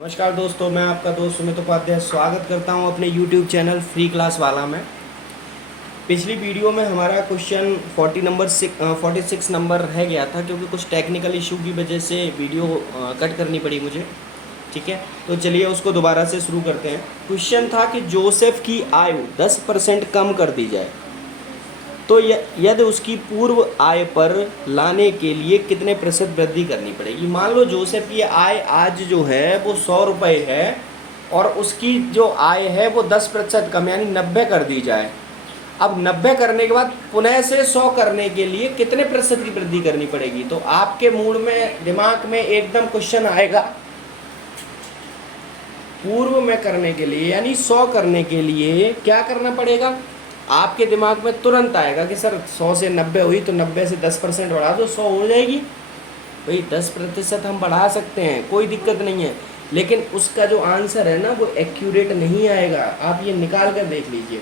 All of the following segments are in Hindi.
नमस्कार दोस्तों, मैं आपका दोस्त सुमित उपाध्याय स्वागत करता हूं अपने YouTube चैनल फ्री क्लास वाला में। पिछली वीडियो में हमारा क्वेश्चन 46 नंबर रह गया था क्योंकि कुछ टेक्निकल इशू की वजह से वीडियो कट करनी पड़ी मुझे। ठीक है, तो चलिए उसको दोबारा से शुरू करते हैं। क्वेश्चन था कि जोसेफ की आयु 10% कम कर दी जाए तो यदि उसकी पूर्व आय पर लाने के लिए कितने प्रतिशत वृद्धि करनी पड़ेगी। मान लो जोसेफ की आय आज जो है वो 100 रुपये है और उसकी जो आय है वो 10% कम यानी 90 कर दी जाए। अब 90 करने के बाद पुनः से 100 करने के लिए कितने प्रतिशत की वृद्धि करनी पड़ेगी। तो आपके मूड में दिमाग में एकदम क्वेश्चन आएगा, पूर्व में करने के लिए यानी 100 करने के लिए क्या करना पड़ेगा। आपके दिमाग में तुरंत आएगा कि सर 100 से 90 हुई तो 90 से 10% बढ़ा दो 100 हो जाएगी। भाई 10% हम बढ़ा सकते हैं, कोई दिक्कत नहीं है, लेकिन उसका जो आंसर है ना वो एक्यूरेट नहीं आएगा। आप ये निकाल कर देख लीजिए,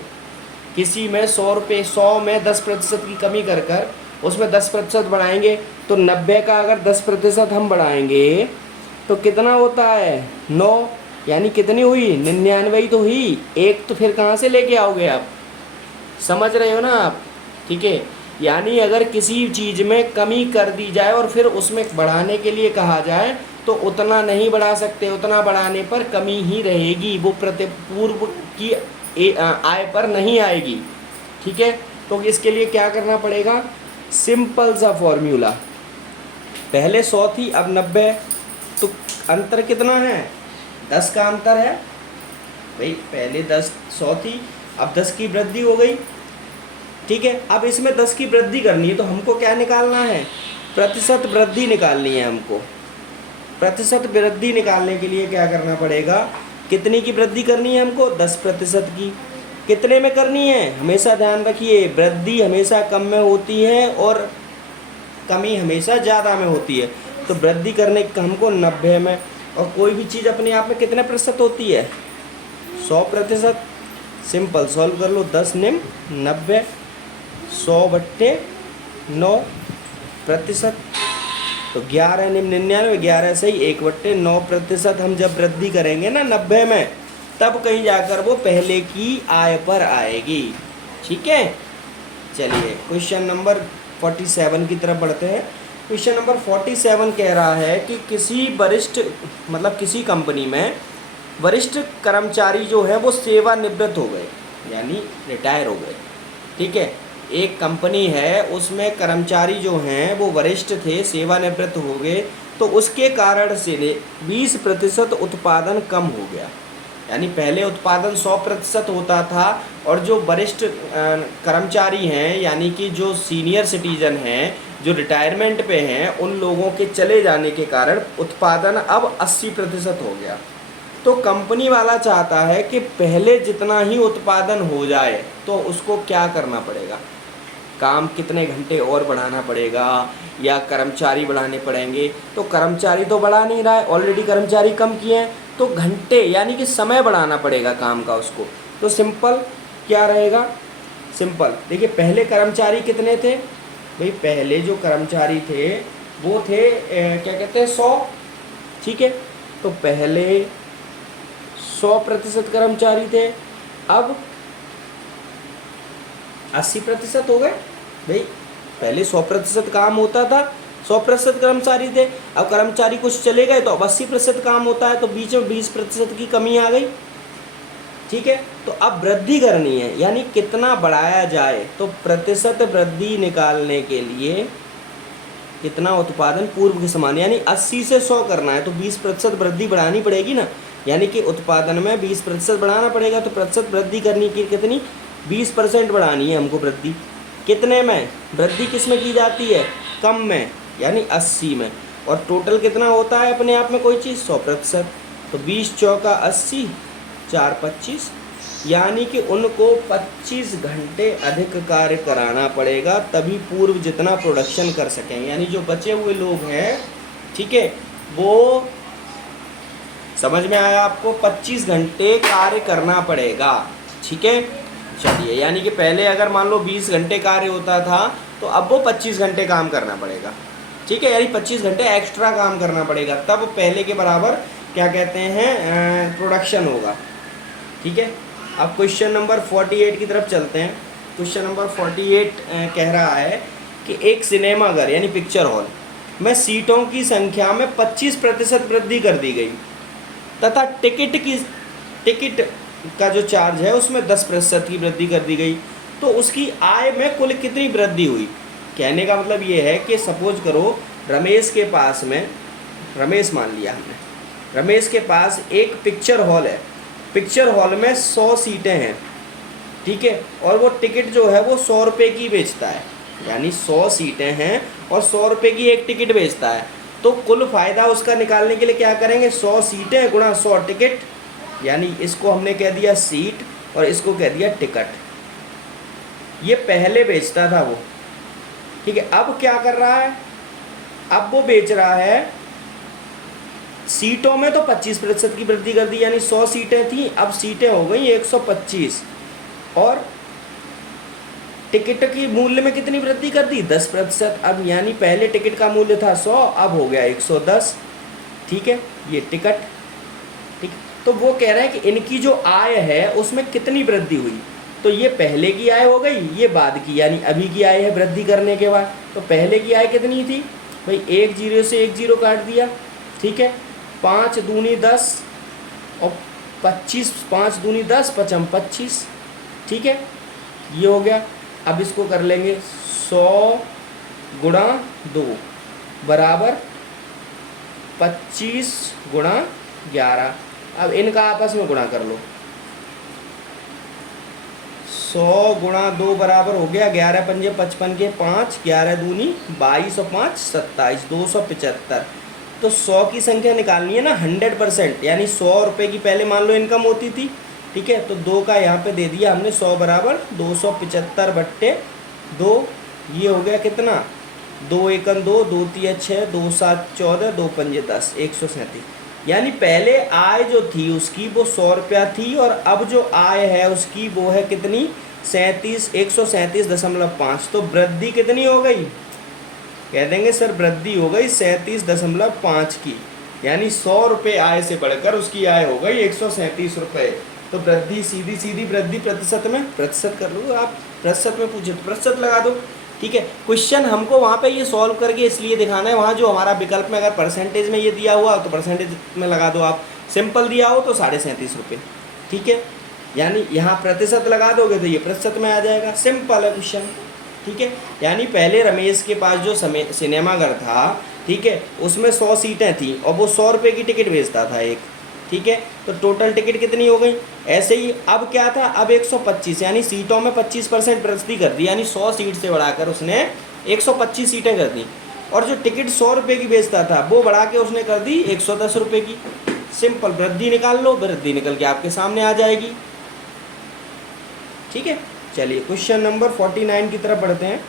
किसी में 100 में 10% की कमी कर कर उसमें 10% बढ़ाएंगे तो 90 का अगर 10% हम बढ़ाएंगे तो कितना होता है 9, यानी कितनी हुई 99 तो हुई। एक तो फिर कहाँ से लेके आओगे आप, समझ रहे हो ना आप। ठीक है, यानी अगर किसी चीज़ में कमी कर दी जाए और फिर उसमें बढ़ाने के लिए कहा जाए तो उतना नहीं बढ़ा सकते, उतना बढ़ाने पर कमी ही रहेगी, वो पूर्व की आय पर नहीं आएगी। ठीक है, तो इसके लिए क्या करना पड़ेगा, सिंपल सा फॉर्मूला। पहले 100 थी अब 90, तो अंतर कितना है 10 का अंतर है। भाई पहले 100 थी अब 10 की वृद्धि हो गई। ठीक है, अब इसमें 10 की वृद्धि करनी है तो हमको क्या निकालना है, प्रतिशत वृद्धि निकालनी है हमको। प्रतिशत वृद्धि निकालने के लिए क्या करना पड़ेगा, कितनी की वृद्धि करनी है हमको 10% की। कितने में करनी है, हमेशा ध्यान रखिए वृद्धि हमेशा कम में होती है और कमी हमेशा ज़्यादा में होती है। तो वृद्धि करने का हमको 90 में, और कोई भी चीज़ अपने आप में कितने प्रतिशत होती है 100%। सिंपल सॉल्व कर लो, 10 निम 90, 100/9%। तो 11 निम 99, 11 सही 1/9%। हम जब वृद्धि करेंगे ना 90 में तब कहीं जाकर वो पहले की आय पर आएगी। ठीक है, चलिए क्वेश्चन नंबर 47 की तरफ बढ़ते हैं। क्वेश्चन नंबर 47 कह रहा है कि किसी वरिष्ठ किसी कंपनी में वरिष्ठ कर्मचारी जो है वो सेवानिवृत्त हो गए यानी रिटायर हो गए। ठीक है, एक कंपनी है उसमें कर्मचारी जो हैं वो वरिष्ठ थे, सेवानिवृत्त हो गए, तो उसके कारण से 20% उत्पादन कम हो गया। यानी पहले उत्पादन 100% होता था और जो वरिष्ठ कर्मचारी हैं यानी कि जो सीनियर सिटीजन हैं जो रिटायरमेंट पे हैं उन लोगों के चले जाने के कारण उत्पादन अब 80% हो गया। तो कंपनी वाला चाहता है कि पहले जितना ही उत्पादन हो जाए तो उसको क्या करना पड़ेगा, काम कितने घंटे और बढ़ाना पड़ेगा या कर्मचारी बढ़ाने पड़ेंगे। तो कर्मचारी तो बढ़ा नहीं रहा है, ऑलरेडी कर्मचारी कम किए हैं, तो घंटे यानी कि समय बढ़ाना पड़ेगा काम का उसको। तो सिंपल क्या रहेगा, सिंपल देखिए पहले कर्मचारी कितने थे, भाई पहले जो कर्मचारी थे वो थे क्या कहते हैं 100। ठीक है, तो पहले 100% कर्मचारी थे, अब 80% हो गए। भाई पहले 100% काम होता था, 100% कर्मचारी थे, अब कर्मचारी कुछ चले गए तो अब 80% काम होता है, तो बीच में 20% की कमी आ गई। ठीक है, तो अब वृद्धि करनी है यानी कितना बढ़ाया जाए, तो प्रतिशत वृद्धि निकालने के लिए कितना उत्पादन पूर्व के समान यानी 80 से 100 करना है तो 20% वृद्धि बढ़ानी पड़ेगी ना, यानी कि उत्पादन में 20% बढ़ाना पड़ेगा। तो प्रतिशत वृद्धि करनी की कितनी 20% बढ़ानी है हमको वृद्धि। कितने में वृद्धि किस में की जाती है, कम में यानी 80 में, और टोटल कितना होता है अपने आप में कोई चीज़ 100%। तो 20 चौका 80, 4 25, यानी कि उनको 25 घंटे अधिक कार्य कराना पड़ेगा तभी पूर्व जितना प्रोडक्शन कर सकें। यानी जो बचे हुए लोग हैं, ठीक है, वो समझ में आया आपको, 25 घंटे कार्य करना पड़ेगा। ठीक है, चलिए यानी कि पहले अगर मान लो 20 घंटे कार्य होता था तो अब वो 25 घंटे काम करना पड़ेगा। ठीक है, यानी 25 घंटे एक्स्ट्रा काम करना पड़ेगा, तब पहले के बराबर क्या कहते हैं प्रोडक्शन होगा। ठीक है, अब क्वेश्चन नंबर 48 की तरफ चलते हैं। क्वेश्चन नंबर 48 कह रहा है कि एक सिनेमाघर यानी पिक्चर हॉल में सीटों की संख्या में 25% वृद्धि कर दी गई तथा टिकट का जो चार्ज है उसमें 10% की वृद्धि कर दी गई, तो उसकी आय में कुल कितनी वृद्धि हुई। कहने का मतलब ये है कि सपोज करो रमेश के पास में, रमेश मान लिया हमने, रमेश के पास एक पिक्चर हॉल है, पिक्चर हॉल में 100 सीटें हैं। ठीक है, और वो टिकट जो है वो 100 रुपये की बेचता है, यानी 100 सीटें हैं और 100 रुपये की एक टिकट बेचता है। तो कुल फ़ायदा उसका निकालने के लिए क्या करेंगे, 100 सीटें गुणा 100 टिकट, यानी इसको हमने कह दिया सीट और इसको कह दिया टिकट। ये पहले बेचता था वो। ठीक है, अब क्या कर रहा है, अब वो बेच रहा है सीटों में तो 25% की वृद्धि कर दी, यानी 100 सीटें थी, अब सीटें हो गई 125, और टिकट की मूल्य में कितनी वृद्धि कर दी, 10%। अब यानी पहले टिकट का मूल्य था 100, अब हो गया 110। ठीक है, ये टिकट। ठीक, तो वो कह रहे हैं कि इनकी जो आय है उसमें कितनी वृद्धि हुई। तो ये पहले की आय हो गई, ये बाद की, यानी अभी की आय है वृद्धि करने के बाद। तो पहले की आय कितनी थी भाई, एक जीरो से एक जीरो काट दिया। ठीक है, 5 दूनी 10 और 25, 5 दूनी 10, 5 25। ठीक है, ये हो गया। अब इसको कर लेंगे 100 गुणा 2 बराबर 25 गुणा 11। अब इनका आपस में गुणा कर लो, 100 गुणा 2 बराबर हो गया 11 पंजे 55 के 5, 11 दूनी 22 और 5 27, 275। तो 100 की संख्या निकालनी है ना 100%, यानी 100 रुपये की पहले मान लो इनकम होती थी। ठीक है, तो 2 का यहाँ पे दे दिया हमने, 100 बराबर 275 बट्टे 2। ये हो गया कितना, 2 एकन 2, 2 तिया 6, 2 7 14, 2 पंजे 10, 137। यानी पहले आय जो थी उसकी वो 100 रुपया थी, और अब जो आय है उसकी वो है कितनी, 137.5। तो वृद्धि कितनी हो गई, कह देंगे सर वृद्धि हो गई 37.5 की, यानी 100 रुपये आय से बढ़कर उसकी आय हो गई 137 रुपये। तो वृद्धि सीधी सीधी वृद्धि प्रतिशत में, प्रतिशत कर लो आप, प्रतिशत में पूछे तो प्रतिशत लगा दो। ठीक है, क्वेश्चन हमको वहाँ पे ये सॉल्व करके इसलिए दिखाना है, वहाँ जो हमारा विकल्प में अगर परसेंटेज में ये दिया हुआ तो परसेंटेज में लगा दो आप, सिंपल दिया हो तो 37.5 रुपये। ठीक है, यानी यहाँ प्रतिशत लगा दोगे तो ये प्रतिशत में आ जाएगा, सिंपल है क्वेश्चन। ठीक है, यानी पहले रमेश के पास जो सिनेमाघर था, ठीक है, उसमें 100 सीटें थी और वो 100 रुपये की टिकट बेचता था एक। ठीक है, तो टोटल टिकट कितनी हो गई, ऐसे ही अब क्या था, अब 125, यानी सीटों में 25% वृद्धि कर दी, यानी 100 सीट से बढ़ाकर उसने 125 सीटें कर दी। और जो टिकट 100 रुपये की बेचता था वो बढ़ा के उसने कर दी 110 रुपये की। सिंपल, वृद्धि निकाल लो, वृद्धि निकल के आपके सामने आ जाएगी। ठीक है, चलिए क्वेश्चन नंबर 49 की तरफ बढ़ते हैं।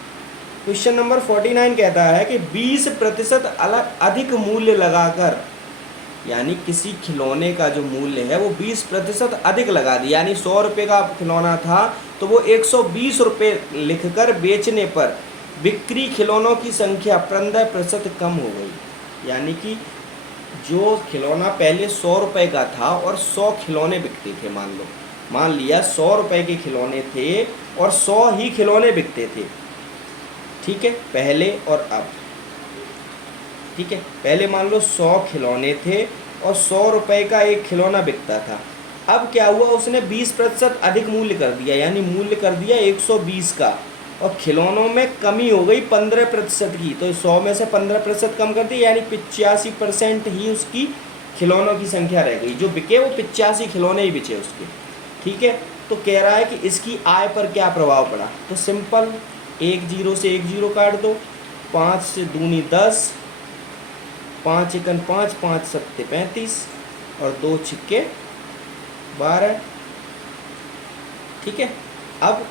क्वेश्चन नंबर 49 कहता है कि 20% अधिक मूल्य लगाकर, यानी किसी खिलौने का जो मूल्य है वो 20% अधिक लगा दिया, यानी 100 रुपये का खिलौना था तो वो 120 रुपये लिखकर बेचने पर बिक्री खिलौनों की संख्या 15% कम हो गई। यानी कि जो खिलौना पहले 100 रुपये का था और 100 खिलौने बिकते थे, मान लिया 100 रुपये के खिलौने थे और 100 ही खिलौने बिकते थे। ठीक है, पहले और अब। ठीक है, पहले मान लो 100 खिलौने थे और 100 रुपये का एक खिलौना बिकता था। अब क्या हुआ, उसने 20% अधिक मूल्य कर दिया, यानी मूल्य कर दिया 120 का, और खिलौनों में कमी हो गई 15% की। तो 100 में से 15% कम कर दी, यानी 85% ही उसकी खिलौनों की संख्या रह गई, जो बिके वो 85 खिलौने ही बिचे उसके। ठीक है, तो कह रहा है कि इसकी आय पर क्या प्रभाव पड़ा। तो सिंपल, 1 जीरो से 1 जीरो काट दो, 5 से दूनी 10, 5 एकन 5, 5 सत्ते 35 और 2 छिक्के 12। ठीक है, अब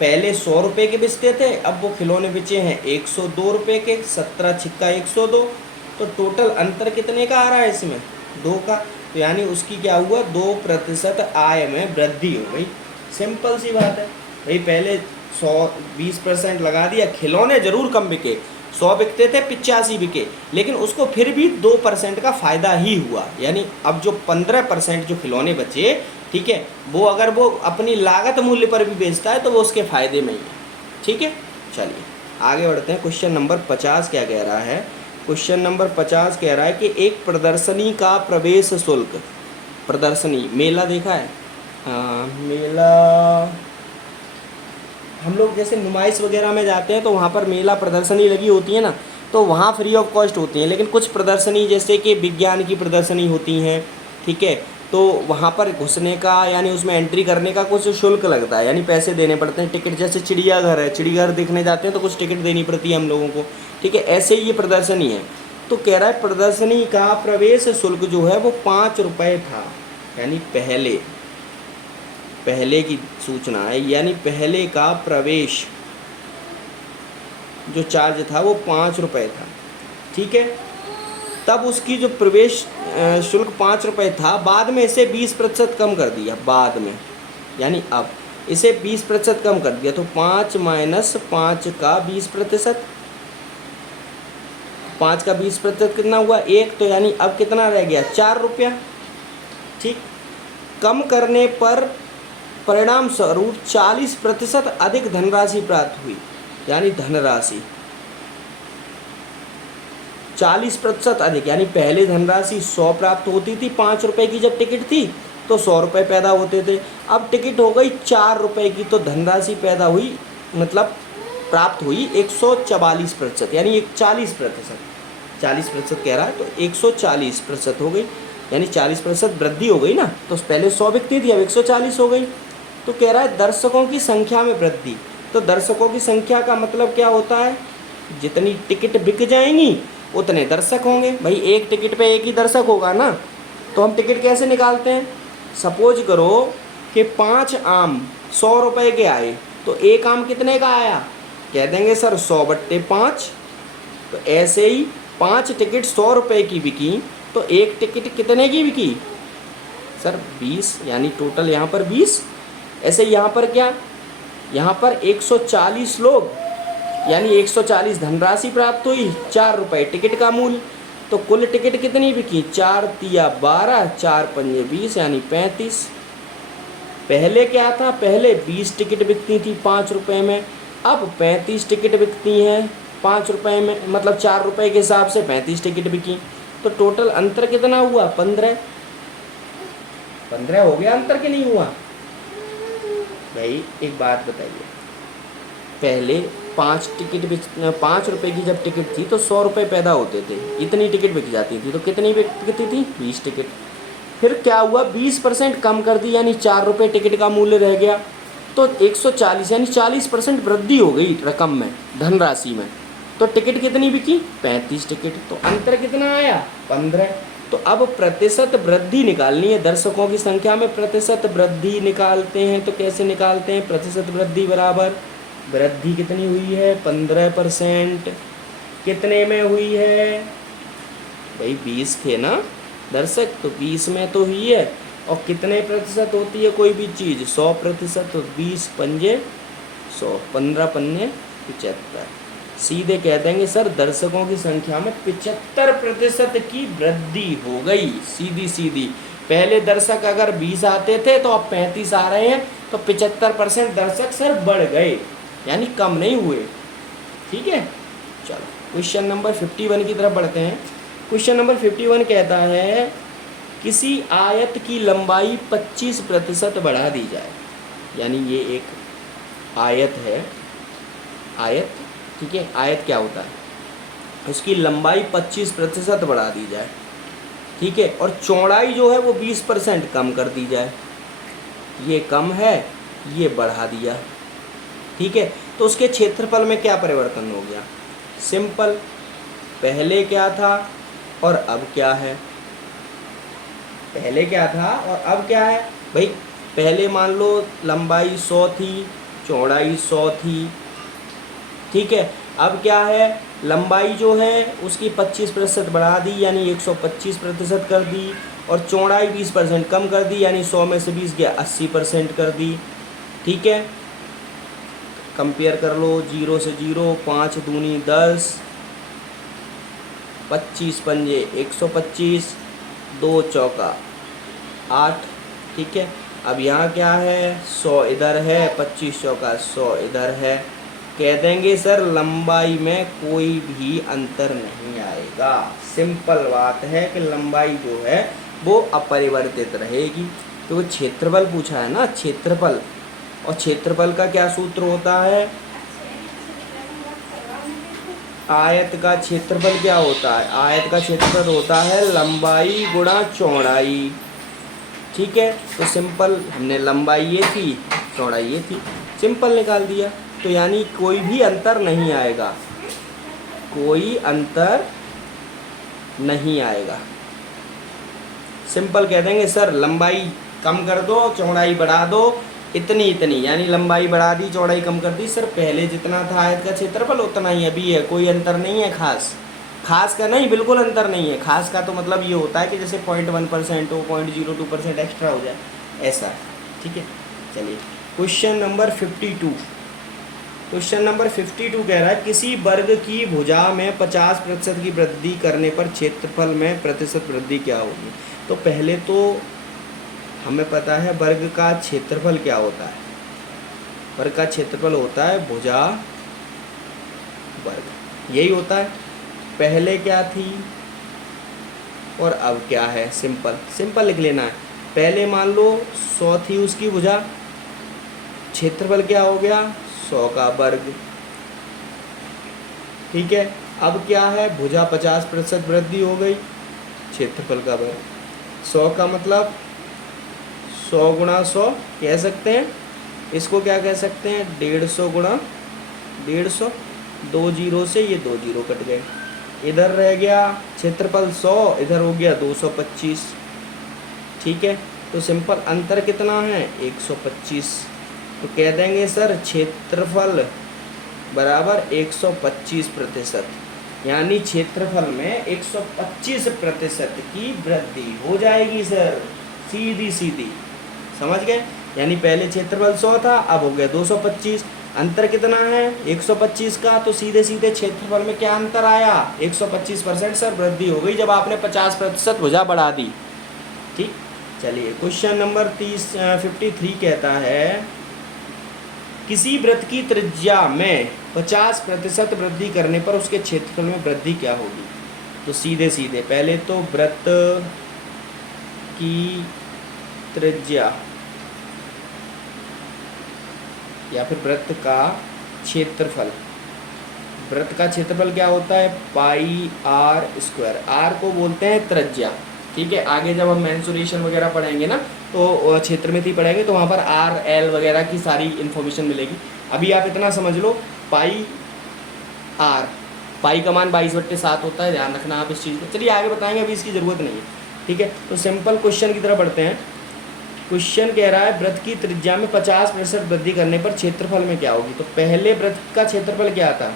पहले 100 रुपये के बेचते थे, अब वो खिलौने बेचे हैं 102 रुपये के, 17 छिक्का 102। तो टोटल अंतर कितने का आ रहा है इसमें, 2 का। तो यानी उसकी क्या हुआ, 2% आय में वृद्धि हो गई। सिंपल सी बात है भाई, पहले 120% लगा दिया, खिलौने जरूर कम बिके, 100 बिकते थे 85 बिके, लेकिन उसको फिर भी 2% का फ़ायदा ही हुआ। यानी अब जो 15% जो खिलौने बचे, ठीक है, वो अगर वो अपनी लागत मूल्य पर भी बेचता है तो वो उसके फ़ायदे में ही है। ठीक है, चलिए आगे बढ़ते हैं। क्वेश्चन नंबर 50 क्या कह रहा है? क्वेश्चन नंबर 50 कह रहा है कि एक प्रदर्शनी का प्रवेश शुल्क, प्रदर्शनी मेला देखा है? हाँ, मेला हम लोग जैसे नुमाइश वगैरह में जाते हैं तो वहाँ पर मेला प्रदर्शनी लगी होती है ना, तो वहाँ फ्री ऑफ कॉस्ट होती हैं। लेकिन कुछ प्रदर्शनी जैसे कि विज्ञान की प्रदर्शनी होती हैं, ठीक है, तो वहाँ पर घुसने का यानी उसमें एंट्री करने का कुछ शुल्क लगता है, यानी पैसे देने पड़ते हैं, टिकट। जैसे चिड़ियाघर है, चिड़ियाघर देखने जाते हैं तो कुछ टिकट देनी पड़ती है हम लोगों को, ठीक है, ऐसे ही ये प्रदर्शनी है। तो कह रहा है प्रदर्शनी का प्रवेश शुल्क जो है वो 5 रुपये था, यानी पहले की सूचना है, यानी पहले का प्रवेश जो चार्ज था वो 5 रुपये था, ठीक है। तब उसकी जो प्रवेश शुल्क 5 रुपये था, बाद में इसे 20% कम कर दिया, बाद में, यानी अब इसे 20% कम कर दिया। तो 5 माइनस 5 का 20%, 5 का 20% कितना हुआ? 1। तो यानी अब कितना रह गया? 4 रुपया, ठीक। कम करने पर परिणाम स्वरूप 40% अधिक धनराशि प्राप्त हुई, यानी धनराशि 40% अधिक, यानी पहले धनराशि 100 प्राप्त होती थी, 5 रुपये की जब टिकट थी तो 100 रुपये पैदा होते थे। अब टिकट हो गई 4 रुपये की, तो धनराशि पैदा हुई, मतलब प्राप्त हुई 144%, यानी 40%, 40% कह रहा है तो 140% हो गई, यानी 40% वृद्धि हो गई ना। तो पहले 100 बिकती थी, अब 140 हो गई। तो कह रहा है दर्शकों की संख्या में वृद्धि। तो दर्शकों की संख्या का मतलब क्या होता है? जितनी टिकट बिक जाएंगी उतने दर्शक होंगे। भाई एक टिकट पे एक ही दर्शक होगा ना, तो हम टिकट कैसे निकालते हैं? सपोज करो कि 5 आम 100 रुपये के आए, तो एक आम कितने का आया? कह देंगे सर 100/5। तो ऐसे ही 5 टिकट 100 रुपये की बिकी, तो एक टिकट कितने की बिकी? सर 20, यानी टोटल यहाँ पर 20। ऐसे यहाँ पर क्या? यहाँ पर 140 लोग, यानी 140 धनराशि प्राप्त हुई, 4 रुपये टिकट का मूल्य। तो कुल टिकट कितनी बिकी? 4 तिया 12, 4 पंजे 20, यानी 35। पहले क्या था? पहले 20 टिकट बिकती थी 5 रुपये में, अब 35 टिकट बिकती हैं 5 रुपये में, मतलब 4 रुपये के हिसाब से 35 टिकट बिकी। तो टोटल अंतर कितना हुआ? 15। 15 हो गया अंतर कि नहीं हुआ? भाई एक बात बताइए, पहले 5 रुपये की जब टिकट थी तो 100 रुपये पैदा होते थे, इतनी टिकट बिक जाती थी। तो कितनी बिकती थी? 20 टिकट। फिर क्या हुआ? 20% कम कर दी, यानी 4 रुपये टिकट का मूल्य रह गया, तो 140, यानी 40% वृद्धि हो गई रकम में, धनराशि में। तो टिकट कितनी बिकी? 35 टिकट। तो अंतर कितना आया? 15। तो अब प्रतिशत वृद्धि निकालनी है, दर्शकों की संख्या में प्रतिशत वृद्धि निकालते हैं। तो कैसे निकालते हैं? प्रतिशत वृद्धि बराबर वृद्धि कितनी हुई है? 15%। कितने में हुई है? भाई 20 थे ना दर्शक, तो 20 में तो हुई है। और कितने प्रतिशत होती है कोई भी चीज़? 100%। तो 20 पंजे 100, 15 पन्ने 75। सीधे कह देंगे सर दर्शकों की संख्या में 75% की वृद्धि हो गई, सीधी सीधी। पहले दर्शक अगर 20 आते थे तो अब 35 आ रहे हैं, तो 75% दर्शक सर बढ़ गए, यानी कम नहीं हुए। ठीक है, चलो क्वेश्चन नंबर 51 की तरफ बढ़ते हैं। क्वेश्चन नंबर 51 कहता है किसी आयत की लंबाई 25% बढ़ा दी जाए। यानी ये एक आयत है, आयत, ठीक है, आयत क्या होता है? उसकी लंबाई 25% बढ़ा दी जाए, ठीक है, और चौड़ाई जो है वो 20% कम कर दी जाए। ये कम है, ये बढ़ा दिया, ठीक है। तो उसके क्षेत्रफल में क्या परिवर्तन हो गया? सिंपल, पहले क्या था और अब क्या है? पहले क्या था और अब क्या है? भाई पहले मान लो लंबाई 100 थी, चौड़ाई 100 थी, ठीक है। अब क्या है? लंबाई जो है उसकी 25% बढ़ा दी, यानी 125% कर दी, और चौड़ाई 20% कम कर दी, यानी 100 में से 20 गया 80% कर दी, ठीक है। कंपेयर कर लो, 0 से 0, 5 दूनी 10, 25 पंजे 125, 2 चौका 8, ठीक है। अब यहाँ क्या है, 100 इधर है, 25 चौका 100 इधर है। कह देंगे सर लंबाई में कोई भी अंतर नहीं आएगा। सिंपल बात है कि लंबाई जो है वो अपरिवर्तित रहेगी। तो क्षेत्रफल पूछा है ना, क्षेत्रफल, और क्षेत्रफल का क्या सूत्र होता है, आयत का क्षेत्रफल क्या होता है, आयत का क्षेत्रफल होता है लंबाई गुणा चौड़ाई, ठीक है। तो सिंपल, हमने लंबाई ये थी, चौड़ाई ये थी, सिंपल निकाल दिया। तो यानी कोई भी अंतर नहीं आएगा, कोई अंतर नहीं आएगा। सिंपल कह देंगे सर लंबाई कम कर दो, चौड़ाई बढ़ा दो, इतनी इतनी, यानी लंबाई बढ़ा दी, चौड़ाई कम कर दी। सर पहले जितना था आयत का क्षेत्रफल उतना ही अभी है, कोई अंतर नहीं है खास। खास का नहीं, बिल्कुल अंतर नहीं है। खास का तो मतलब ये होता है कि जैसे 0.1% हो, 0.02% एक्स्ट्रा हो जाए, ऐसा, ठीक है। चलिए क्वेश्चन नंबर 52। क्वेश्चन नंबर 52 कह रहा है किसी वर्ग की भुजा में 50% की वृद्धि करने पर क्षेत्रफल में प्रतिशत वृद्धि क्या होगी। तो पहले तो हमें पता है वर्ग का क्षेत्रफल क्या होता है। वर्ग का क्षेत्रफल होता है भुजा वर्ग, यही होता है। पहले क्या थी और अब क्या है, सिंपल सिंपल लिख लेना है। पहले मान लो 100 थी उसकी भुजा, क्षेत्रफल क्या हो गया 100 का वर्ग, ठीक है। अब क्या है, भुजा 50% वृद्धि हो गई, क्षेत्रफल का वर्ग। 100 का मतलब 100 गुणा 100 कह सकते हैं, इसको क्या कह सकते हैं 150 गुणा 150, 2 जीरो से ये 2 जीरो कट गए, इधर रह गया क्षेत्रफल 100, इधर हो गया 225, ठीक है। तो सिंपल अंतर कितना है 125। तो कह देंगे सर क्षेत्रफल बराबर 125%, यानी क्षेत्रफल में 125% की वृद्धि हो जाएगी सर, सीधी सीधी, समझ गए। यानी पहले क्षेत्रफल 100 था, अब हो गया 225, अंतर कितना है 125 का। तो सीधे सीधे क्षेत्रफल में क्या अंतर आया 125% सर वृद्धि हो गई जब आपने 50% भुजा बढ़ा दी, ठीक। चलिए क्वेश्चन नंबर 53 कहता है किसी वृत्त की त्रिज्या में 50% वृद्धि करने पर उसके क्षेत्रफल में वृद्धि क्या होगी। तो सीधे सीधे पहले तो वृत्त की त्रिज्या या फिर वृत्त का क्षेत्रफल, वृत्त का क्षेत्रफल क्या होता है पाई आर स्क्वायर, आर को बोलते हैं त्रिज्या, ठीक है। आगे जब हम मेंसुरेशन वगैरह पढ़ेंगे ना तो क्षेत्रमिति पढ़ेंगे तो वहाँ पर आर एल वगैरह की सारी इन्फॉर्मेशन मिलेगी। अभी आप इतना समझ लो पाई आर, पाई का मान 22/7 होता है, ध्यान रखना आप इस चीज़ को। चलिए आगे बताएंगे, अभी इसकी ज़रूरत नहीं है, ठीक है। तो सिंपल क्वेश्चन की तरफ बढ़ते हैं। क्वेश्चन कह रहा है वृत्त की त्रिज्या में 50% वृद्धि करने पर क्षेत्रफल में क्या होगी। तो पहले वृत्त का क्षेत्रफल क्या था,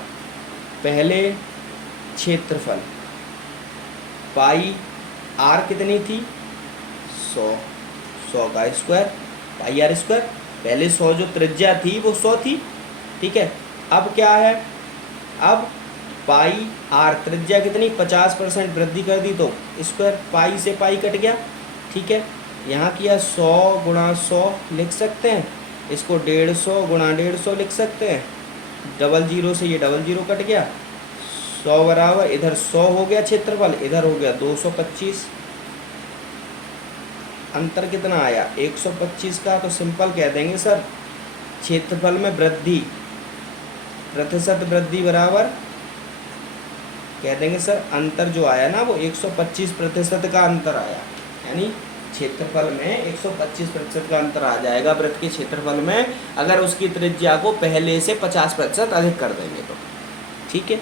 पहले क्षेत्रफल पाई आर कितनी थी 100, 100 का स्क्वायर पाई आर स्क्वायर। पहले 100 जो त्रिज्या थी वो 100 थी, ठीक है। अब क्या है, अब पाई आर त्रिज्या कितनी 50% वृद्धि कर दी तो स्क्वायर, पाई से पाई कट गया, ठीक है। यहाँ किया 100 गुणा 100 लिख सकते हैं, इसको 150 गुणा 150 लिख सकते हैं, डबल जीरो से ये डबल जीरो कट गया, 100 बराबर इधर 100 हो गया क्षेत्रफल, इधर हो गया 225, अंतर कितना आया 125 का। तो सिंपल कह देंगे सर क्षेत्रफल में वृद्धि प्रतिशत वृद्धि बराबर कह देंगे सर अंतर जो आया ना वो 125% का अंतर आया, यानी क्षेत्रफल में 125% का अंतर आ जाएगा वृत्त के क्षेत्रफल में अगर उसकी त्रिज्या को पहले से 50% अधिक कर देंगे तो, ठीक है।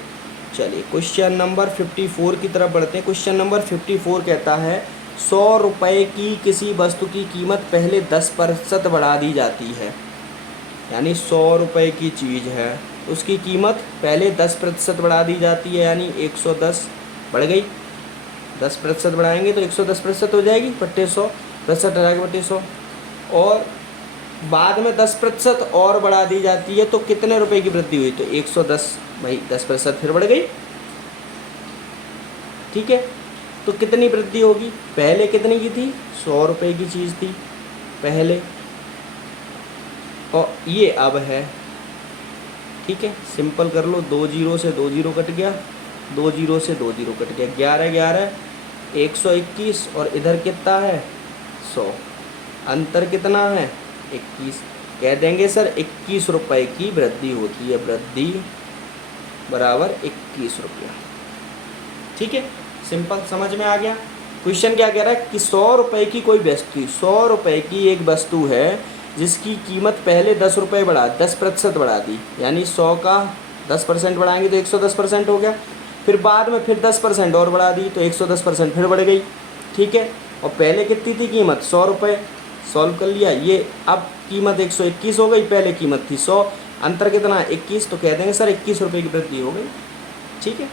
चलिए क्वेश्चन नंबर 54 की तरफ बढ़ते हैं। क्वेश्चन नंबर 54 कहता है 100 रुपये की किसी वस्तु की कीमत पहले 10% बढ़ा दी जाती है, यानी 100 रुपये की चीज़ है उसकी कीमत पहले 10% बढ़ा दी जाती है, यानी 110 बढ़ गई, 10% बढ़ाएंगे तो 110% हो जाएगी बट्टे 100, 10 हटाएंगे बट्टे 100, और बाद में 10% और बढ़ा दी जाती है तो कितने रुपए की वृद्धि हुई, तो 110, भाई 10% फिर बढ़ गई, ठीक है, तो कितनी वृद्धि होगी? पहले कितनी की थी? 100 रुपये की चीज़ थी पहले, और ये अब है। ठीक है, सिंपल कर लो, 2 जीरो से 2 जीरो कट गया, 2 जीरो से 2 जीरो कट गया, 11 11 121, और इधर कितना है? 100। अंतर कितना है? 21। कह देंगे सर 21 रुपये की वृद्धि होती है, वृद्धि बराबर 21 रुपया। ठीक है, सिंपल समझ में आ गया। क्वेश्चन क्या कह रहा है कि 100 रुपये की कोई वस्तु, 100 रुपये की एक वस्तु है जिसकी कीमत पहले 10 रुपये बढ़ा, 10% बढ़ा दी, यानी 100 का 10% बढ़ाएंगे तो 110% हो गया। फिर बाद में फिर 10% और बढ़ा दी तो 110% फिर बढ़ गई। ठीक है, और पहले कितनी थी कीमत? 100 रुपये। सॉल्व कर लिया, ये अब कीमत 121 हो गई, पहले कीमत थी 100, अंतर कितना? 21। तो कह देंगे सर 21 रुपये की वृद्धि हो गई। ठीक है,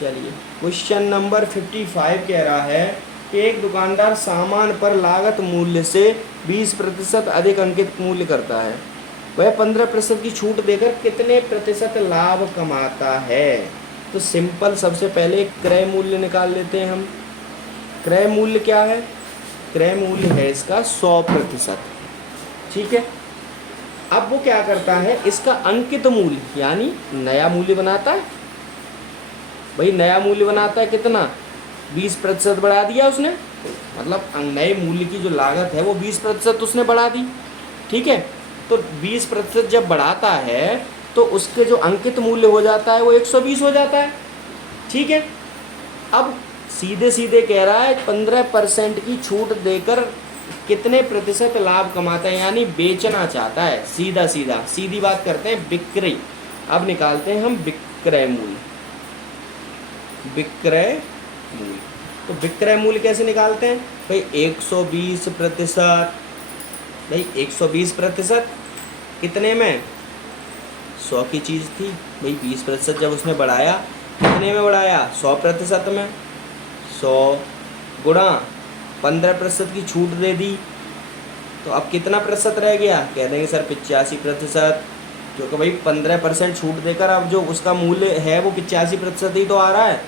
चलिए क्वेश्चन नंबर 55 कह रहा है कि एक दुकानदार सामान पर लागत मूल्य से 20% अधिक अंकित मूल्य करता है, वह 15% की छूट देकर कितने प्रतिशत लाभ कमाता है? तो सिंपल, सबसे पहले क्रय मूल्य निकाल लेते हैं हम। क्रय मूल्य क्या है? क्रय मूल्य है इसका 100%। ठीक है, अब वो क्या करता है, इसका अंकित मूल्य यानी नया मूल्य बनाता है। भाई नया मूल्य बनाता है कितना? 20% बढ़ा दिया उसने, मतलब नए मूल्य की जो लागत है वो 20% उसने बढ़ा दी। ठीक है, तो 20% जब बढ़ाता है तो उसके जो अंकित मूल्य हो जाता है वो 120 हो जाता है। ठीक है, अब सीधे सीधे कह रहा है 15% की छूट देकर कितने प्रतिशत लाभ कमाता है, यानी बेचना चाहता है। सीधा सीधा सीधी बात करते हैं, बिक्री। अब निकालते हैं हम विक्रय मूल्य। विक्रय मूल्य, तो विक्रय मूल्य कैसे निकालते हैं? भाई 120%। भाई 120% कितने में? 100 की चीज़ थी, भाई 20% जब उसने बढ़ाया, कितने में बढ़ाया? 100% में। 100 गुणा 15% की छूट दे दी, तो अब कितना प्रतिशत रह गया? कह देंगे सर 85%, क्योंकि भाई 15% छूट देकर अब जो उसका मूल्य है वो 85% ही तो आ रहा है।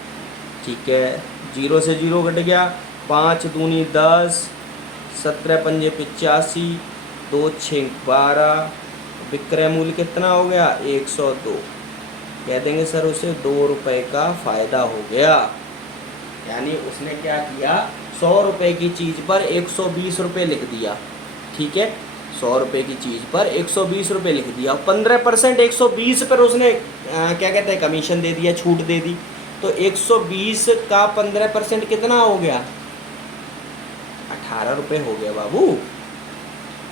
ठीक है, 0 से 0 घट गया, 5 दूनी 10, 17 पंजे 85, 2 6 12, विक्रय मूल्य कितना हो गया? 102। कह देंगे सर उसे 2 रुपये का फ़ायदा हो गया। यानी उसने क्या किया, 100 रुपये की चीज़ पर 120 रुपये लिख दिया। ठीक है, 100 रुपये की चीज़ पर 120 रुपये लिख दिया, 15% 120 पर उसने क्या कहते हैं, कमीशन दे दिया, छूट दे दी। तो 120 का 15% कितना हो गया? 18 रुपये हो गया बाबू।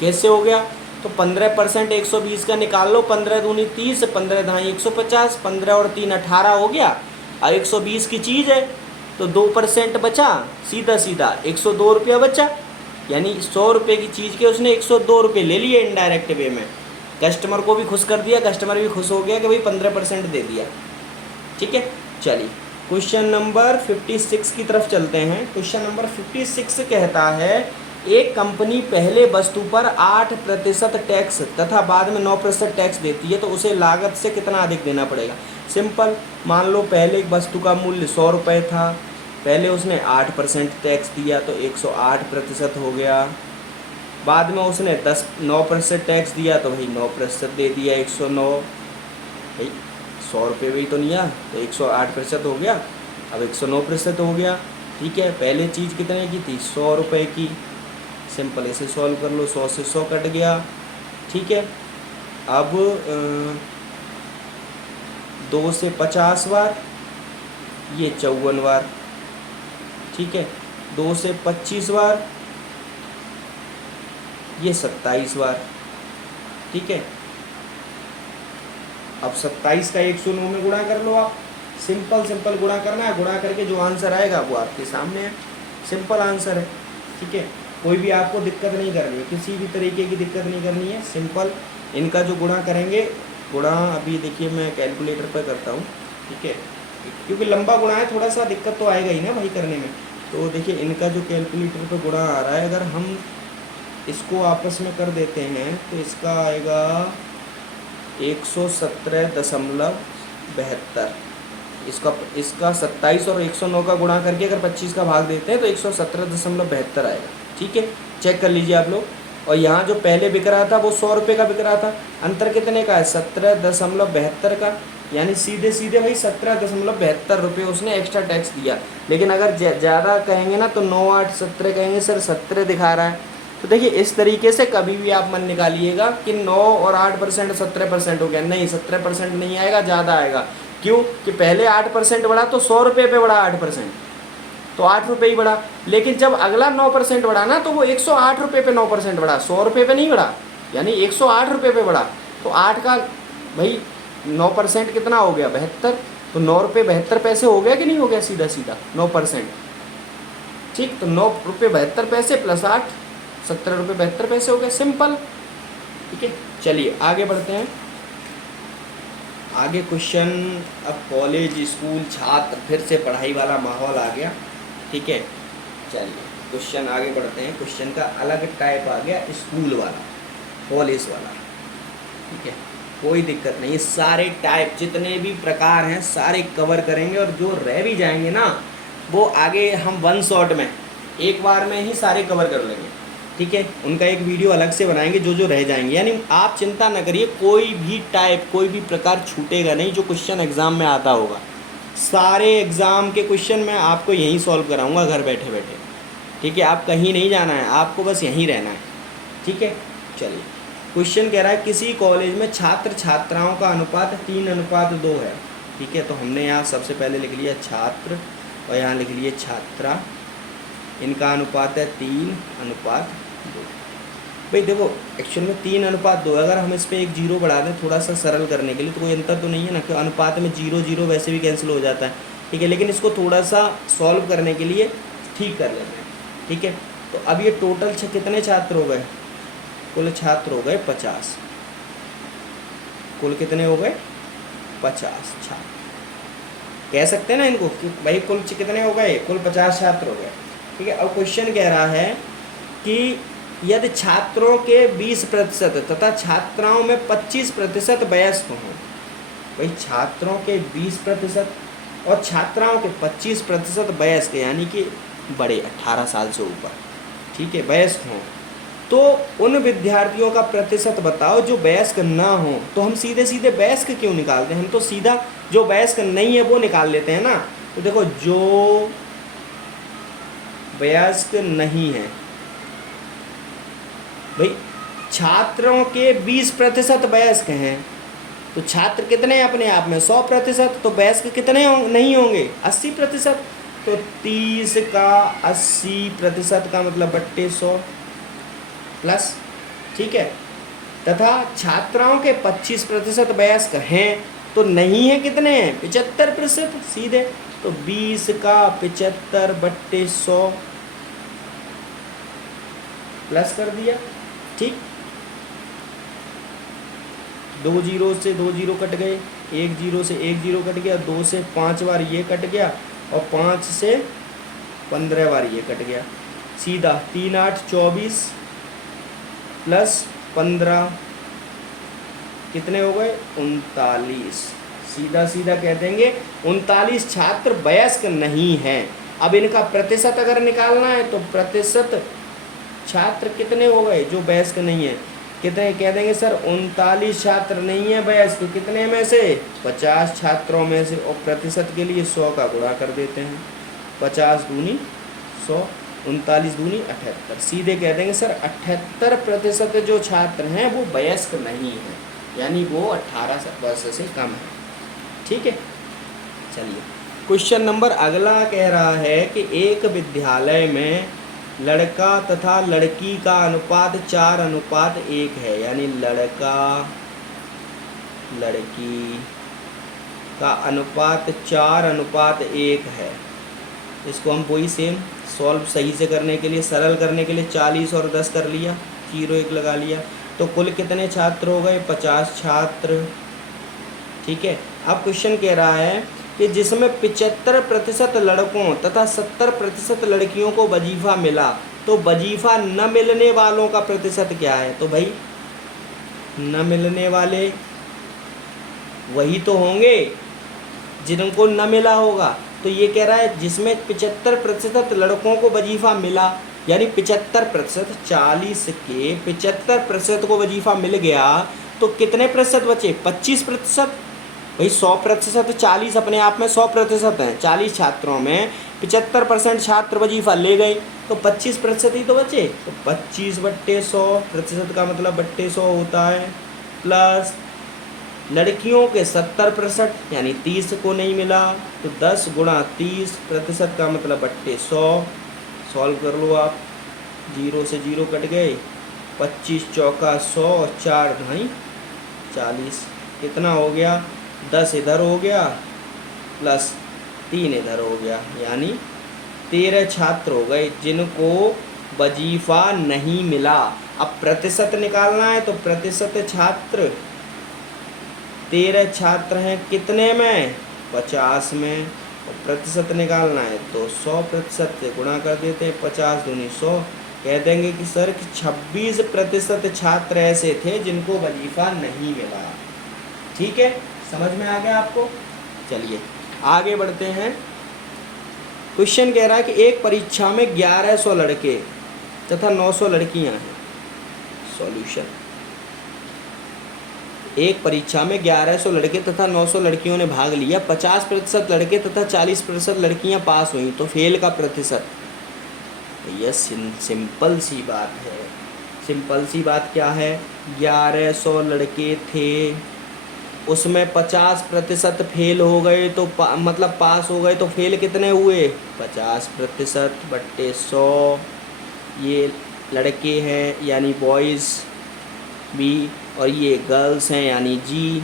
कैसे हो गया? तो 15% 120 का निकाल लो, 15 दूनी 30, 15 ढाई 150, 15 और 3 18 हो गया। और 120 की चीज़ है तो 2% बचा, सीधा सीधा 102 रुपया बचा। यानी 100 रुपये की चीज़ के उसने 102 रुपये ले लिए इनडायरेक्ट वे में। कस्टमर को भी खुश कर दिया, कस्टमर भी खुश हो गया कि भाई 15% दे दिया। ठीक है, चलिए क्वेश्चन नंबर 56 की तरफ चलते हैं। क्वेश्चन नंबर 56 कहता है एक कंपनी पहले वस्तु पर 8% टैक्स तथा बाद में 9% टैक्स देती है, तो उसे लागत से कितना अधिक देना पड़ेगा? सिंपल, मान लो पहले एक वस्तु का मूल्य 100 रुपये था, पहले उसने 8% टैक्स दिया तो 108% हो गया। बाद में उसने 9% टैक्स दिया तो भाई 9% दे दिया, 109। भाई 100 रुपये भी तो नहीं आ, तो 108% हो गया, अब 109% हो गया। ठीक है, पहले चीज़ कितने की थी? 100 रुपये की। सिंपल ऐसे सॉल्व कर लो, 100 से 100 कट गया। ठीक है, अब 2 से 50 बार, ये 54 बार। ठीक है, 2 से 25 बार, ये 27 बार। ठीक है, अब 27 का 109 में गुणा कर लो आप। सिंपल गुणा करना है, गुणा करके जो आंसर आएगा वो आपके सामने है। सिंपल आंसर है। ठीक है, कोई भी आपको दिक्कत नहीं करनी है, किसी भी तरीके की दिक्कत नहीं करनी है। सिंपल इनका जो गुणा करेंगे, गुणा अभी देखिए मैं कैलकुलेटर पर करता हूँ। ठीक है, क्योंकि लंबा गुणा है, थोड़ा सा दिक्कत तो आएगा ही ना भाई करने में। तो देखिए इनका जो कैलकुलेटर पर गुणा आ रहा है, अगर हम इसको आपस में कर देते हैं तो इसका आएगा 117.72। इसका 27 और 109 का गुणा करके अगर 25 का भाग देते हैं तो 117.72 आएगा। ठीक है, चेक कर लीजिए आप लोग। और यहाँ जो पहले बिक रहा था वो 100 रुपये का बिक रहा था, अंतर कितने का है 17.72 का, यानी सीधे सीधे भाई 17.72 रुपये उसने एक्स्ट्रा टैक्स दिया। लेकिन अगर ज़्यादा कहेंगे ना तो 9, 8, 17 कहेंगे, सर 17 दिखा रहा है। तो देखिए इस तरीके से कभी भी आप मन निकालिएगा कि 9 और 8% 17% हो गया, नहीं 17% नहीं आएगा, ज़्यादा आएगा। क्यों कि पहले 8% बढ़ा तो 100 रुपये पे बढ़ा 8%, तो 8 रुपये ही बढ़ा। लेकिन जब अगला 9% बढ़ा ना तो वो 108 रुपये पे 9% बढ़ा, 100 रुपये पे नहीं बढ़ा, यानी 108 रुपये पे बढ़ा। तो 8 का भाई 9% कितना हो गया 72, तो 9 रुपये 72 पैसे हो गया कि नहीं हो गया, सीधा सीधा 9%। ठीक, तो 9 रुपये 72 पैसे प्लस 8, 17 रुपये 72 पैसे हो गए, सिंपल। ठीक है, चलिए आगे बढ़ते हैं। आगे क्वेश्चन, अब कॉलेज स्कूल छात्र फिर से पढ़ाई वाला माहौल आ गया। ठीक है, चलिए क्वेश्चन आगे बढ़ते हैं। क्वेश्चन का अलग टाइप आ गया, स्कूल वाला, कॉलेज वाला। ठीक है, कोई दिक्कत नहीं, सारे टाइप जितने भी प्रकार हैं सारे कवर करेंगे, और जो रह भी जाएंगे ना वो आगे हम वन शॉट में एक बार में ही सारे कवर कर लेंगे। ठीक है, उनका एक वीडियो अलग से बनाएंगे जो जो रह जाएंगे। यानी आप चिंता न करिए, कोई भी टाइप कोई भी प्रकार छूटेगा नहीं जो क्वेश्चन एग्ज़ाम में आता होगा। सारे एग्ज़ाम के क्वेश्चन मैं आपको यहीं सॉल्व कराऊंगा घर बैठे बैठे। ठीक है, आप कहीं नहीं जाना है, आपको बस यहीं रहना है। ठीक है, चलिए क्वेश्चन कह रहा है किसी कॉलेज में छात्र छात्राओं का अनुपात 3:2 है। ठीक है, तो हमने यहाँ सबसे पहले लिख लिया छात्र और यहाँ लिख लिए छात्रा, इनका अनुपात है 3:2। भाई देखो एक्चुअल में 3:2, अगर हम इस पर एक जीरो बढ़ा दें थोड़ा सा सरल करने के लिए तो कोई अंतर तो नहीं है ना, कि अनुपात में 0 0 वैसे भी कैंसिल हो जाता है। ठीक है, लेकिन इसको थोड़ा सा सॉल्व करने के लिए ठीक कर लेते हैं। ठीक है, तो अब ये टोटल कितने छात्र हो गए, कुल छात्र हो गए 50। कुल कितने हो गए 50 छात्र, कह सकते हैं ना इनको कि भाई कुल कितने हो गए, कुल 50 छात्र हो गए। ठीक है, अब क्वेश्चन कह रहा है कि यदि छात्रों के 20% तथा छात्राओं में 25% वयस्क हों। भाई छात्रों के 20% और छात्राओं के 25% वयस्क, यानी कि बड़े 18 साल से ऊपर। ठीक है, वयस्क हों, तो उन विद्यार्थियों का प्रतिशत बताओ जो वयस्क ना हो। तो हम सीधे सीधे वयस्क क्यों निकालते हैं, हम तो सीधा जो वयस्क नहीं है वो निकाल लेते हैं ना। तो देखो जो वयस्क नहीं है, भाई छात्रों के 20% वयस्क हैं, तो छात्र कितने हैं अपने आप में 100%, तो वयस्क कितने नहीं होंगे 80%। तो 30 का 80% का मतलब बट्टे 100 प्लस। ठीक है, तथा छात्राओं के 25% वयस्क हैं, तो नहीं है कितने हैं 75%, सीधे। तो 20 का 75 बट्टे 100 प्लस कर दिया। ठीक, 2 जीरो से 2 जीरो कट गए, 1 जीरो से 1 जीरो कट गया, 2 से 5 बार ये कट गया और 5 से 15 बार ये कट गया, सीधा 3 8 24 प्लस 15 कितने हो गए 39। सीधा सीधा कह देंगे 39 छात्र वयस्क नहीं हैं। अब इनका प्रतिशत अगर निकालना है तो प्रतिशत छात्र कितने हो गए जो वयस्क नहीं है, कितने कह देंगे सर 39 छात्र नहीं है वयस्क, कितने में से 50 छात्रों में से, और प्रतिशत के लिए 100 का गुणा कर देते हैं, 50 दूनी 100, 39 दूनी 78। सीधे कह देंगे सर 78% जो छात्र हैं वो वयस्क नहीं है, यानी वो 18 वर्ष से कम है। ठीक है, चलिए क्वेश्चन नंबर अगला कह रहा है कि एक विद्यालय में लड़का तथा लड़की का अनुपात 4:1 है, यानी लड़का लड़की का अनुपात 4:1 है। इसको हम वही सेम सॉल्व सही से करने के लिए, सरल करने के लिए 40 और 10 कर लिया, 0 1 लगा लिया, तो कुल कितने छात्र हो गए 50 छात्र। ठीक है, अब क्वेश्चन कह रहा है कि जिसमें 75% लड़कों तथा 70% लड़कियों को वजीफ़ा मिला, तो वजीफ़ा न मिलने वालों का प्रतिशत क्या है। तो भाई न मिलने वाले वही तो होंगे जिनको न मिला होगा। तो ये कह रहा है जिसमें 75% लड़कों को वजीफ़ा मिला, यानी 75%, 40 के 75% को वजीफ़ा मिल गया, तो कितने प्रतिशत बचे? 25%। भाई 100%, 40 अपने आप में 100% हैं, 40 छात्रों में 75% छात्र वजीफ़ा ले गए, तो 25% ही तो बचे। तो 25/100, का मतलब बट्टे 100 होता है, प्लस लड़कियों के 70%, यानी 30 को नहीं मिला, तो 10 गुणा 30% का मतलब बट्टे 100। सॉल्व कर लो आप, 0 से 0 कट गए, 25 चौका 100, 4 ढाई 40, कितना हो गया? 10 इधर हो गया प्लस 3 इधर हो गया, यानी 13 छात्र हो गए जिनको वजीफ़ा नहीं मिला। अब प्रतिशत निकालना है, तो प्रतिशत छात्र 13 छात्र हैं कितने में? 50 में। और प्रतिशत निकालना है तो 100% से गुणा कर देते हैं, 50 दूनी 100। कह देंगे कि सर 26% छात्र ऐसे थे जिनको वजीफ़ा नहीं मिला। ठीक है, समझ में आ गया आपको? चलिए आगे बढ़ते हैं। क्वेश्चन कह रहा है कि एक परीक्षा में 1100 लड़के तथा 900 लड़कियां हैं। सॉल्यूशन, एक परीक्षा में 1100 लड़के तथा 900 लड़कियों ने भाग लिया, 50% लड़के तथा 40% लड़कियां पास हुई, तो फेल का प्रतिशत। यह सिंपल सी बात है। सिंपल सी बात क्या है? 1100 लड़के थे, उसमें 50% फेल हो गए, तो मतलब पास हो गए, तो फेल कितने हुए? 50% बट्टे 100। ये लड़के हैं यानी बॉयज़ बी, और ये गर्ल्स हैं यानी जी,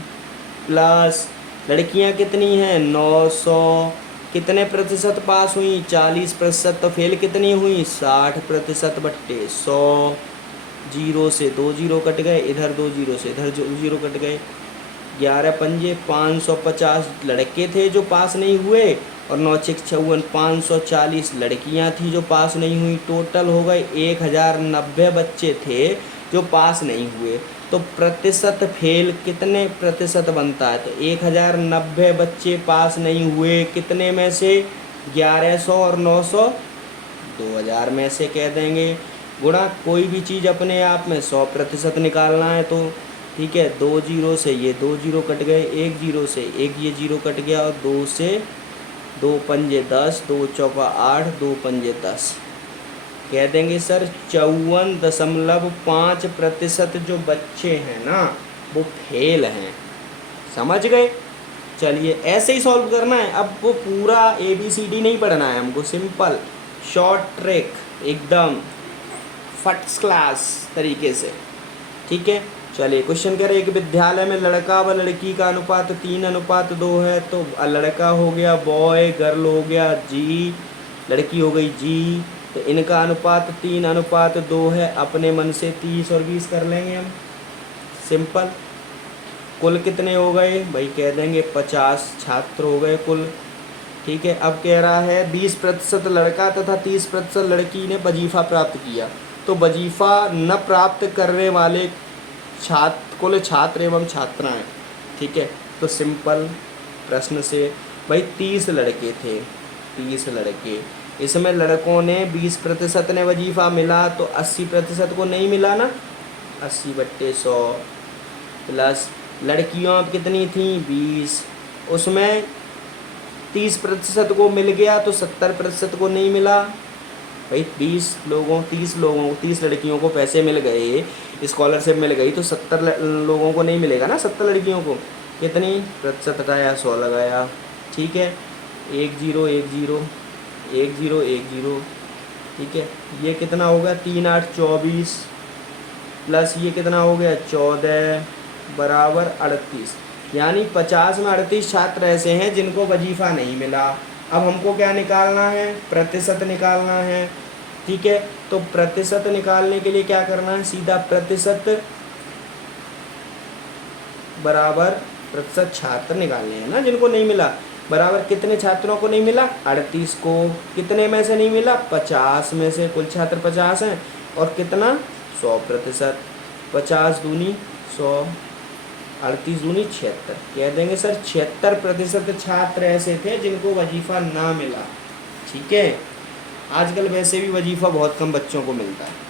प्लस लड़कियां कितनी हैं? 900। कितने प्रतिशत पास हुई? 40%। तो फेल कितनी हुई? 60% बट्टे 100। 0 से 2 0 कट गए, इधर 2 0 से इधर 2 0 कट गए, 11 पंजे 550 लड़के थे जो पास नहीं हुए, और 9 6 56 540 लड़कियां थी जो पास नहीं हुई। टोटल हो गए 1090 बच्चे थे जो पास नहीं हुए। तो प्रतिशत फेल कितने प्रतिशत बनता है? तो 1090 बच्चे पास नहीं हुए, कितने में से? 1100 और 900, 2000 में से कह देंगे, गुणा कोई भी चीज़ अपने आप में 100% निकालना है, तो ठीक है, 2 0 से ये 2 0 कट गए, 1 0 से एक ये 0 कट गया, और 2 से 2 पंजे 10, 2 चौका 8, 2 पंजे 10। कह देंगे सर 54.5% जो बच्चे हैं ना वो फेल हैं। समझ गए? चलिए ऐसे ही सॉल्व करना है। अब वो पूरा ABCD नहीं पढ़ना है हमको, सिंपल शॉर्ट ट्रिक एकदम फर्स्ट क्लास तरीके से। ठीक है, चलिए क्वेश्चन कह रहे हैं कि विद्यालय में लड़का व लड़की का अनुपात 3:2 है। तो लड़का हो गया बॉय, गर्ल हो गया जी, लड़की हो गई जी, तो इनका अनुपात 3:2 है। अपने मन से 30 और 20 कर लेंगे हम, सिंपल। कुल कितने हो गए भाई? कह देंगे 50 छात्र हो गए कुल। ठीक है, अब कह रहा है 20% लड़का तथा 30% लड़की ने वजीफ़ा प्राप्त किया, तो वजीफ़ा न प्राप्त करने वाले कुल छात्र एवं छात्राएं। ठीक है, तो सिंपल प्रश्न से भाई 30 लड़के थे, 30 लड़के, इसमें लड़कों ने 20% ने वजीफ़ा मिला, तो 80% को नहीं मिला ना, 80/100, प्लस लड़कियां कितनी थी? 20, उसमें 30% को मिल गया, तो 70% को नहीं मिला। भाई 30 लड़कियों को पैसे मिल गए, स्कॉलरशिप मिल गई, तो 70 लोगों को नहीं मिलेगा ना, 70 लड़कियों को। कितनी प्रतिशत हटाया? 100 लगाया। ठीक है, 1 0 1 0 1 0 1 0। ठीक है, ये कितना होगा? 3 8 24, प्लस ये कितना हो गया? 14 बराबर 38। यानी 50 में 38 छात्र ऐसे हैं जिनको वजीफ़ा नहीं मिला। अब हमको क्या निकालना है? प्रतिशत निकालना है। ठीक है, तो प्रतिशत निकालने के लिए क्या करना है? सीधा प्रतिशत बराबर प्रतिशत छात्र निकालने हैं ना जिनको नहीं मिला, बराबर कितने छात्रों को नहीं मिला? 38 को। कितने में से नहीं मिला? 50 में से। कुल छात्र 50 हैं, और कितना? 100%। 50 दूनी 100, 38 दूनी 76, कह देंगे सर 76% छात्र ऐसे थे जिनको वजीफ़ा ना मिला। ठीक है, आजकल वैसे भी वजीफ़ा बहुत कम बच्चों को मिलता है।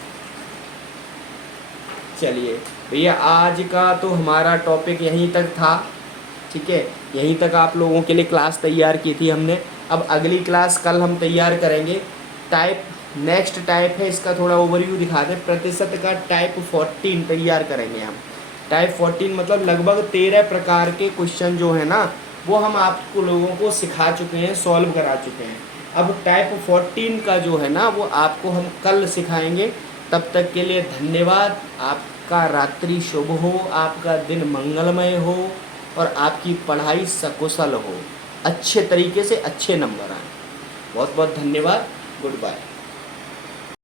चलिए भैया, आज का तो हमारा टॉपिक यहीं तक था। ठीक है, यहीं तक आप लोगों के लिए क्लास तैयार की थी हमने। अब अगली क्लास कल हम तैयार करेंगे टाइप, नेक्स्ट टाइप है, इसका थोड़ा ओवरव्यू दिखा दें। प्रतिशत का टाइप 14 तैयार करेंगे हम। टाइप 14 मतलब लगभग 13 प्रकार के क्वेश्चन जो है ना, वो हम आपको लोगों को सिखा चुके हैं, सॉल्व करा चुके हैं। अब टाइप 14 का जो है ना, वो आपको हम कल सिखाएंगे। तब तक के लिए धन्यवाद। आपका रात्रि शुभ हो, आपका दिन मंगलमय हो और आपकी पढ़ाई सकुशल हो, अच्छे तरीके से अच्छे नंबर आए। बहुत बहुत धन्यवाद। Good bye.